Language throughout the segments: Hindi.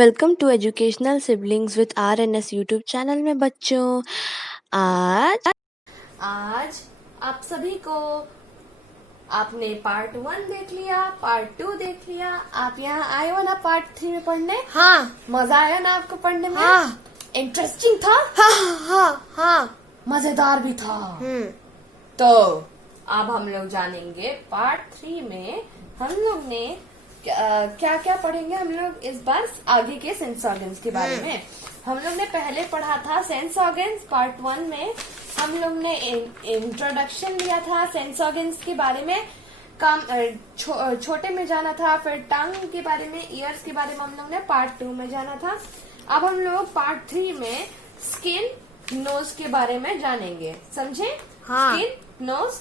Welcome to educational siblings with RNS YouTube channel में बच्चों। आज आप सभी को आपने पार्ट 1 देख लिया, पार्ट 2 देख लिया, आप यहाँ आए हो ना पार्ट 3 में पढ़ने। हाँ। मजा आया ना आपको पढ़ने में? हाँ। इंटरेस्टिंग था। हाँ। मजेदार भी था। तो अब हम लोग जानेंगे पार्ट 3 में हम लोग ने क्या क्या पढ़ेंगे। हम लोग इस बार आगे के सेंस ऑर्गन्स के बारे में। हम लोग ने पहले पढ़ा था सेंस ऑर्गन्स पार्ट 1 में। हम लोग ने इंट्रोडक्शन लिया था सेंस ऑर्गन्स के बारे में। छोटे में जाना था, फिर टंग के बारे में, ईयर्स के बारे में हम लोग ने पार्ट 2 में जाना था। अब हम लोग पार्ट 3 में स्किन, नोज के बारे में जानेंगे, समझे? हाँ। स्किन, नोज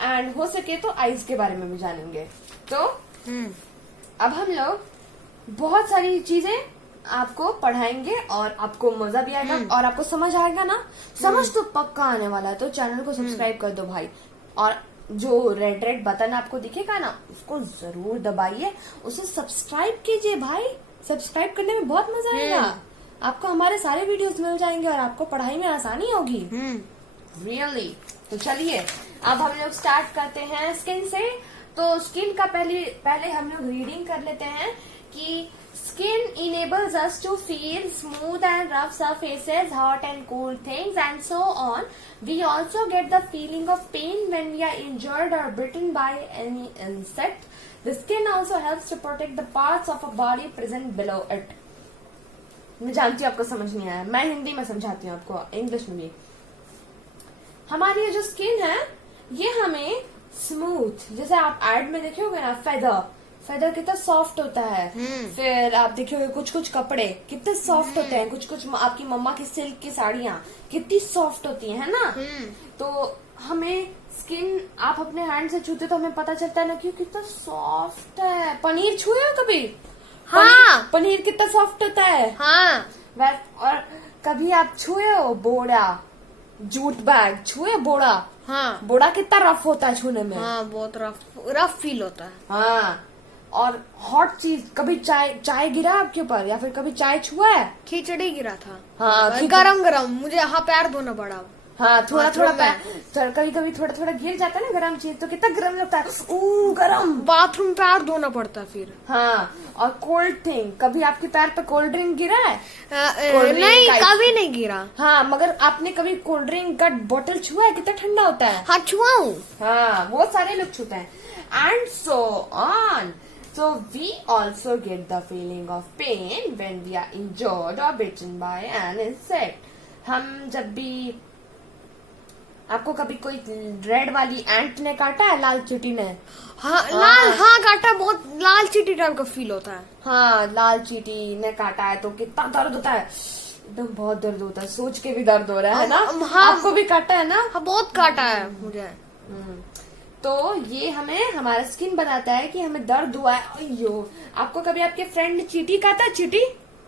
एंड हो सके तो आईज के बारे में भी जानेंगे। तो अब हम लोग बहुत सारी चीजें आपको पढ़ाएंगे और आपको मजा भी आएगा और आपको समझ आएगा ना। समझ तो पक्का आने वाला है। तो चैनल को सब्सक्राइब कर दो भाई, और जो रेड बटन आपको दिखेगा ना उसको जरूर दबाइए, उसे सब्सक्राइब कीजिए भाई। सब्सक्राइब करने में बहुत मजा आएगा। आपको हमारे सारे वीडियोस मिल जाएंगे और आपको पढ़ाई में आसानी होगी। रियली। तो चलिए अब हम लोग स्टार्ट करते हैं स्किन से। तो स्किन का पहले हम लोग रीडिंग कर लेते हैं कि skin enables us to feel smooth and rough surfaces, hot and cool things, and so on. We also get the feeling of pain when we are injured or bitten by any insect. The skin also helps to protect the parts of a body present below it. मैं जानती हूँ आपको समझ नहीं आया, मैं हिंदी में समझाती हूँ आपको, इंग्लिश में भी। हमारी ये जो स्किन है ये हमें स्मूथ, जैसे आप एड में देखे होंगे ना, फेदर कितना सॉफ्ट होता है। फिर आप देखोगे कुछ कुछ कपड़े कितने सॉफ्ट होते हैं, कुछ कुछ आपकी मम्मा की सिल्क की साड़ियाँ कितनी सॉफ्ट होती है ना। तो हमें स्किन आप अपने हैंड से छूते तो हमें पता चलता है ना कि कितना सॉफ्ट है। पनीर छुए हो कभी? हाँ। पनीर कितना सॉफ्ट होता है। हाँ। और कभी आप छुए हो बोड़ा, जूट बैग छुए? बोड़ा, हाँ। बोड़ा कितना रफ होता है छूने में। हाँ, बहुत रफ फील होता है। हाँ। और हॉट चीज, कभी चाय गिरा आपके ऊपर, या फिर कभी चाय छुआ है? खिचड़ी गिरा था। हाँ, गरम मुझे यहाँ पैर धोना पड़ा। हाँ, थोड़ा कभी थोड़ा गिर जाता है ना गरम चीज, तो कितना गरम लगता है। गरम। बाथरूम पैर धोना पड़ता है फिर। हाँ। और कोल्ड थिंग, कभी आपके पैर पे कोल्ड ड्रिंक गिरा है? नहीं, कभी नहीं गिरा। हाँ, मगर आपने कभी कोल्ड ड्रिंक का बोतल छुआ है? कितना ठंडा होता है। हाँ, छुआ हूँ। हाँ, बहुत सारे लोग छूते हैं। And so on. So we also get the feeling of pain when we are injured or bitten by an insect. हम जब भी, आपको कभी कोई रेड वाली एंट ने काटा है, लाल चींटी ने? हाँ, लाल, हाँ काटा, बहुत लाल चींटी टाइप का फील होता है। हाँ, लाल चींटी ने काटा है तो कितना दर्द होता है, एकदम बहुत दर्द होता है। सोच के भी दर्द हो रहा है ना। हाँ, आपको भी काटा है ना? हाँ, बहुत काटा है मुझे। तो ये हमें हमारा स्किन बताता है कि हमें दर्द हुआ है। अयो, आपको कभी आपके फ्रेंड चींटी काटा है? चींटी?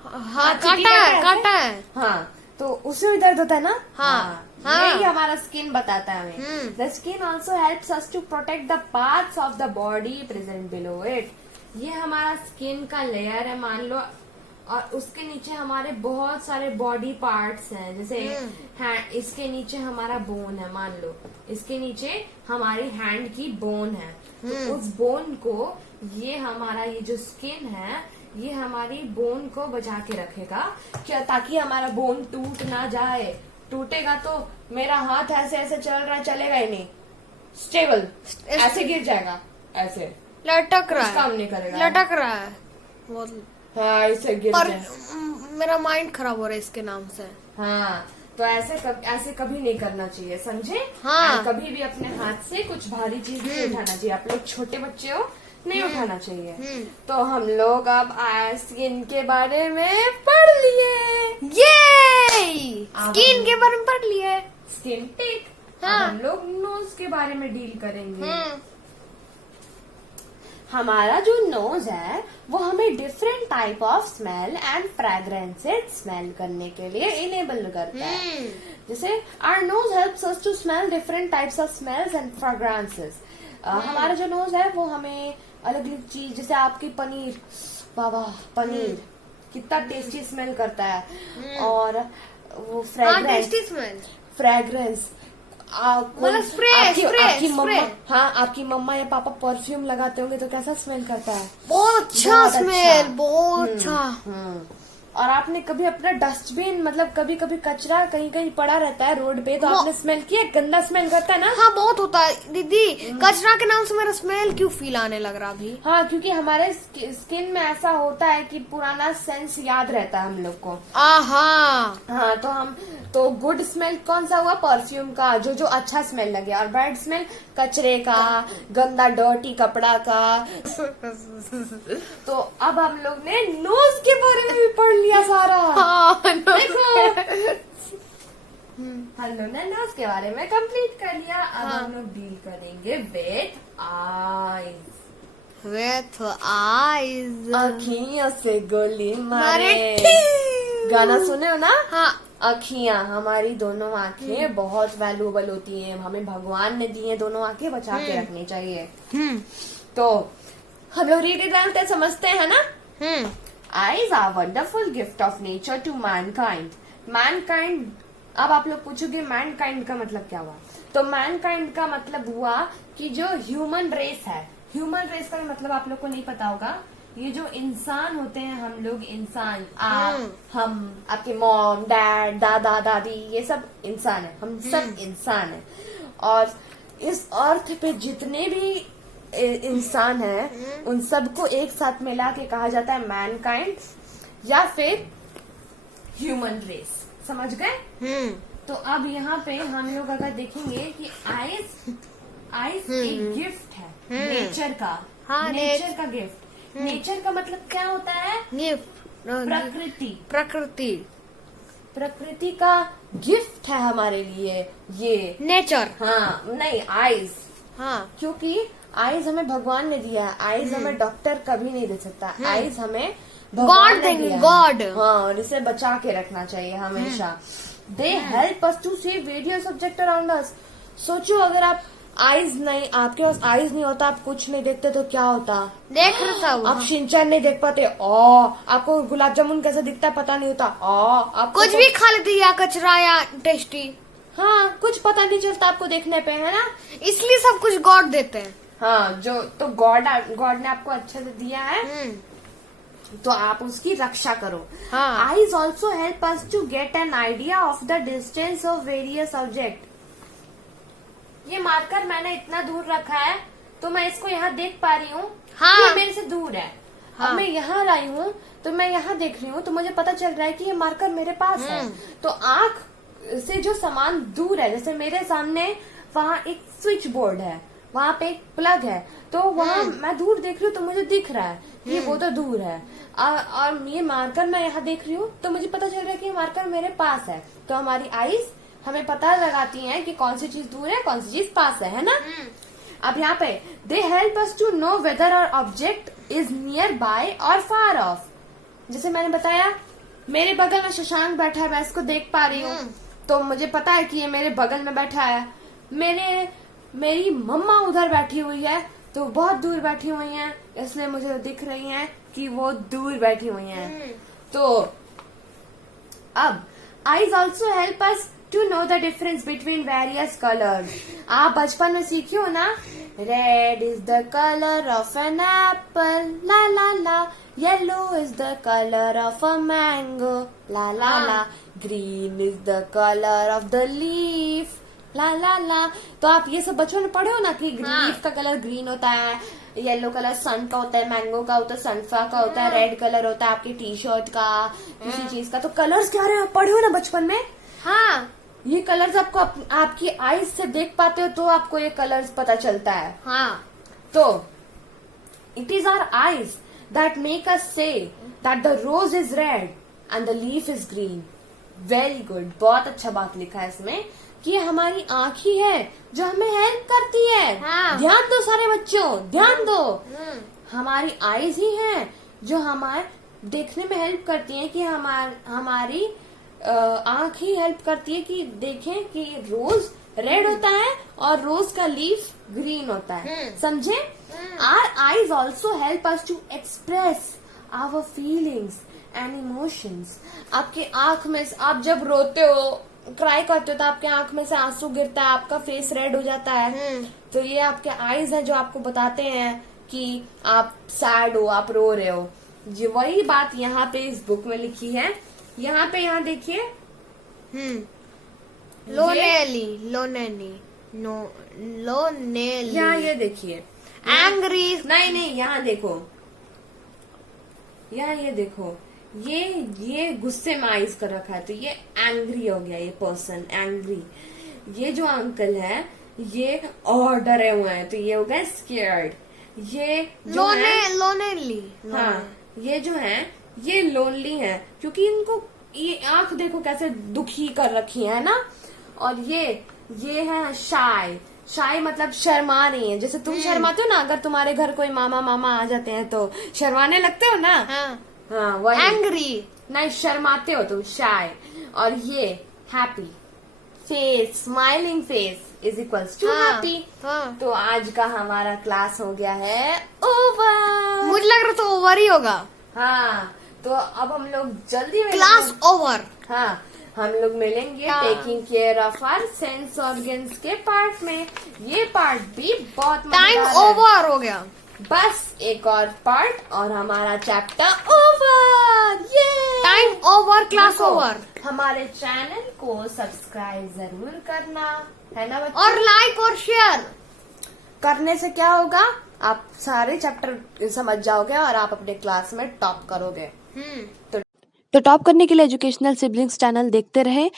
हाँ, काटा है। हाँ, तो उससे भी दर्द होता है ना। हाँ। यही हमारा स्किन बताता है हमें। The skin also helps us to protect the parts of the body present below it. ये हमारा स्किन का लेयर है मान लो, और उसके नीचे हमारे बहुत सारे बॉडी पार्ट्स हैं। जैसे इसके नीचे हमारा बोन है, मान लो इसके नीचे हमारी हैंड की बोन है। तो उस बोन को, ये हमारा ये जो स्किन है ये हमारी बोन को बचा के रखेगा, क्या, ताकि हमारा बोन टूट ना जाए। टूटेगा तो मेरा हाथ ऐसे ऐसे चल रहा है, चलेगा ही नहीं, स्टेबल ऐसे गिर जाएगा, ऐसे लटक रहा है, काम नहीं करेगा, लटक रहा है बहुत। हाँ, ऐसे गिर जाए। मेरा माइंड खराब हो रहा है इसके नाम से। हाँ, तो ऐसे कभी नहीं करना चाहिए, समझे? हाँ। कभी भी अपने हाथ से कुछ भारी चीज नहीं उठाना चाहिए। आप लोग छोटे बच्चे हो, नहीं उठाना चाहिए। तो हम लोग अब स्किन के बारे में पढ़ लिए। ये स्किन के बारे में पढ़ लिए। स्किन टिक। हाँ। हम लोग नोज के बारे में डील करेंगे। हमारा जो नोज है वो हमें different type of smell and fragrances smell करने के लिए इनेबल करता है। जैसे our nose helps us to smell different types of smells and fragrances. हमारा जो नोज है वो हमें अलग अलग चीज, जैसे आपकी पनीर, वाह पनीर, कितना टेस्टी स्मेल करता है। और वो टेस्टी स्मेल, फ्रेग्रेंस मतलब स्प्रे, आपकी मम्मा, हाँ आपकी मम्मा या पापा परफ्यूम लगाते होंगे तो कैसा स्मेल करता है? बहुत अच्छा स्मेल, बहुत अच्छा। और आपने कभी अपना डस्टबिन, मतलब कभी कभी कचरा कहीं कहीं पड़ा रहता है रोड पे, तो आपने स्मेल किया? गंदा स्मेल करता है ना? हाँ बहुत होता है दीदी। कचरा के नाम से मेरा स्मेल क्यों फील आने लग रहा अभी? हाँ, क्योंकि हमारे स्किन में ऐसा होता है कि पुराना सेंस याद रहता है हम लोग को। हाँ, तो गुड स्मेल कौन सा हुआ? परफ्यूम का, जो अच्छा स्मेल लगे। और बैड स्मेल कचरे का, गंदा डर्टी कपड़ा का। तो अब हम लोग ने नोज के बारे में भी पढ़ लिया सारा। देखो हम लोग ने नोज के बारे में कंप्लीट कर लिया। अब हम लोग डील करेंगे विथ आईज। With eyes, अखियों से गोली मारे, गाना सुने हो ना? हाँ। अखियां, हमारी दोनों आंखें बहुत वैल्यूएबल होती हैं, हमें भगवान ने दी है दोनों आंखें, बचा के रखनी चाहिए। तो हम लोग रीड इट समझते हैं ना? Eyes are wonderful gift of nature to mankind. Mankind, अब आप लोग पूछोगे मैनकाइंड का मतलब क्या हुआ? तो मैनकाइंड का मतलब हुआ कि जो ह्यूमन रेस है, ह्यूमन रेस का मतलब आप लोग को नहीं पता होगा। ये जो इंसान होते हैं, हम लोग इंसान, आप, हम, आपके मॉम, डैड, दादा, दादी, ये सब इंसान है, हम सब इंसान है। और इस अर्थ पे जितने भी इंसान हैं, उन सबको एक साथ मिला के कहा जाता है मैनकाइंड या फिर ह्यूमन रेस। समझ गए? तो अब यहाँ पे हम लोग अगर देखेंगे कि आइस एक गिफ्ट है नेचर का। हाँ, नेचर का गिफ्ट। नेचर का मतलब क्या होता है? गिफ्ट, प्रकृति। प्रकृति का गिफ्ट है हमारे लिए ये नेचर। हाँ, नहीं, आइज। हाँ, क्योंकि आइज हमें भगवान ने दिया है। आइज हमें डॉक्टर कभी नहीं दे सकता। आइज हमें गॉड देंगे, गॉड। हाँ, और इसे बचा के रखना चाहिए हमेशा। They help us to see various object around us. सोचो अगर आप आइज नहीं, आपके पास आइज नहीं होता, आप कुछ नहीं देखते तो क्या होता? देख रहा हूँ। आप शिनचैन नहीं देख पाते, आपको गुलाब जामुन कैसा दिखता है पता नहीं होता, आपको कुछ भी खा लेती या कचरा या टेस्टी। हाँ, कुछ पता नहीं चलता आपको देखने पे, है ना? इसलिए सब कुछ गॉड देते हैं। हाँ, जो तो गॉड ने आपको अच्छे से दिया है, तो आप उसकी रक्षा करो। Eyes also help us to get an idea of the distance of various object. ये मार्कर मैंने इतना दूर रखा है तो मैं इसको यहाँ देख पा रही हूँ। ये मेरे से दूर है। अब मैं यहाँ लाई हूँ तो मैं यहाँ देख रही हूँ, तो मुझे पता चल रहा है कि ये मार्कर मेरे पास है। तो आंख से जो सामान दूर है, जैसे मेरे सामने वहाँ एक स्विच बोर्ड है, वहाँ पे एक प्लग है, तो वहाँ मैं दूर देख रही हूँ तो मुझे दिख रहा है ये वो तो दूर है। और ये मार्कर मैं यहाँ देख रही हूँ तो मुझे पता चल रहा है कि ये मार्कर मेरे पास है। तो हमारी आईज हमें पता लगाती हैं कि कौन सी चीज दूर है, कौन सी चीज पास है ना? अब यहाँ पे they help us to know whether our object is nearby और फार ऑफ। जैसे मैंने बताया, मेरे बगल में शशांक बैठा है, मैं इसको देख पा रही हूँ, तो मुझे पता है कि ये मेरे बगल में बैठा है। मेरी मम्मा उधर बैठी हुई है, तो बहुत दूर बैठी हुई हैं, इसलिए मुझे दिख रही हैं कि वो दूर बैठी हुई हैं। तो अब eyes also help us to know the difference between various colours. आप बचपन में सीखे हो ना, red is the colour of an apple, ला ला ला। Yellow is the colour of a mango, ला ला ला। Green is the colour of the leaf, ला ला ला। तो आप ये सब बचपन में पढ़े हो ना कि लीफ का कलर ग्रीन होता है, येलो कलर सन का होता है, मैंगो का होता है, सनफ्लावर का होता है, रेड कलर होता है आपकी टी शर्ट का, किसी चीज का। तो कलर्स क्या रहे, आप पढ़े हो ना बचपन में? हाँ, ये कलर्स आपको आपकी आईज से देख पाते हो तो आपको ये कलर्स पता चलता है। हाँ, तो it is our eyes that make us see that the rose is red and the leaf is green. Very good, बहुत अच्छा बात लिखा है इसमें कि ये हमारी आँख ही है जो हमें हेल्प करती है। ध्यान दो सारे बच्चों, ध्यान दो। हमारी आईज ही है जो हमारे देखने में हेल्प करती है, कि हमारी आँख ही हेल्प करती है कि देखें कि रोज रेड होता है और रोज का लीफ ग्रीन होता है। समझे? Our eyes also help us to express our feelings and emotions. आपकी आंख में आप जब रोते हो, क्राई करते हो, तो आपके आंख में से आंसू गिरता है, आपका फेस रेड हो जाता है। तो ये आपके आईज हैं जो आपको बताते हैं कि आप सैड हो, आप रो रहे हो। ये वही बात यहाँ पे इस बुक में लिखी है। यहाँ देखिए, लोनेली लोनेली यहाँ ये देखिए, एंग्री। नहीं, यहाँ देखो, यहाँ ये देखो, ये गुस्से में आइज कर रखा है, तो ये एंग्री हो गया, ये पर्सन एंग्री। ये जो अंकल है ये और डरे हुए हैं, तो ये हो गया स्केयर्ड। ये जो है लोनेली, हाँ, ये जो है ये लोनली है, क्योंकि इनको ये आंख देखो कैसे दुखी कर रखी है ना। और ये है शाय मतलब शर्मा रही है, जैसे तुम शर्माते हो ना, अगर तुम्हारे घर कोई मामा आ जाते हैं तो शर्माने लगते हो ना। हाँ वही। एंग्री नहीं, शर्माते हो तुम, शाय। और ये happy face, smiling face is equals to happy. तो आज का हमारा क्लास हो गया है ओवर। मुझे लग रहा था ओवर ही होगा। हाँ, तो अब हम लोग जल्दी में क्लास ओवर। हाँ, हम लोग मिलेंगे taking care of our sense organs के पार्ट में। ये पार्ट भी बहुत टाइम मजेदार है। ओवर हो गया, बस एक और पार्ट और हमारा चैप्टर ओवर। ये टाइम ओवर, क्लास देखो, ओवर। हमारे चैनल को सब्सक्राइब जरूर करना है ना बच्चों? और लाइक और शेयर करने से क्या होगा, आप सारे चैप्टर समझ जाओगे और आप अपने क्लास में टॉप करोगे। तो टॉप करने के लिए एजुकेशनल सिबलिंग्स चैनल देखते रहे।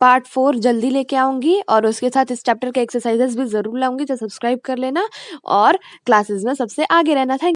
पार्ट 4 जल्दी लेके आऊंगी और उसके साथ इस चैप्टर के एक्सरसाइजेस भी जरूर लाऊंगी, तो सब्सक्राइब कर लेना और क्लासेस में सबसे आगे रहना। थैंक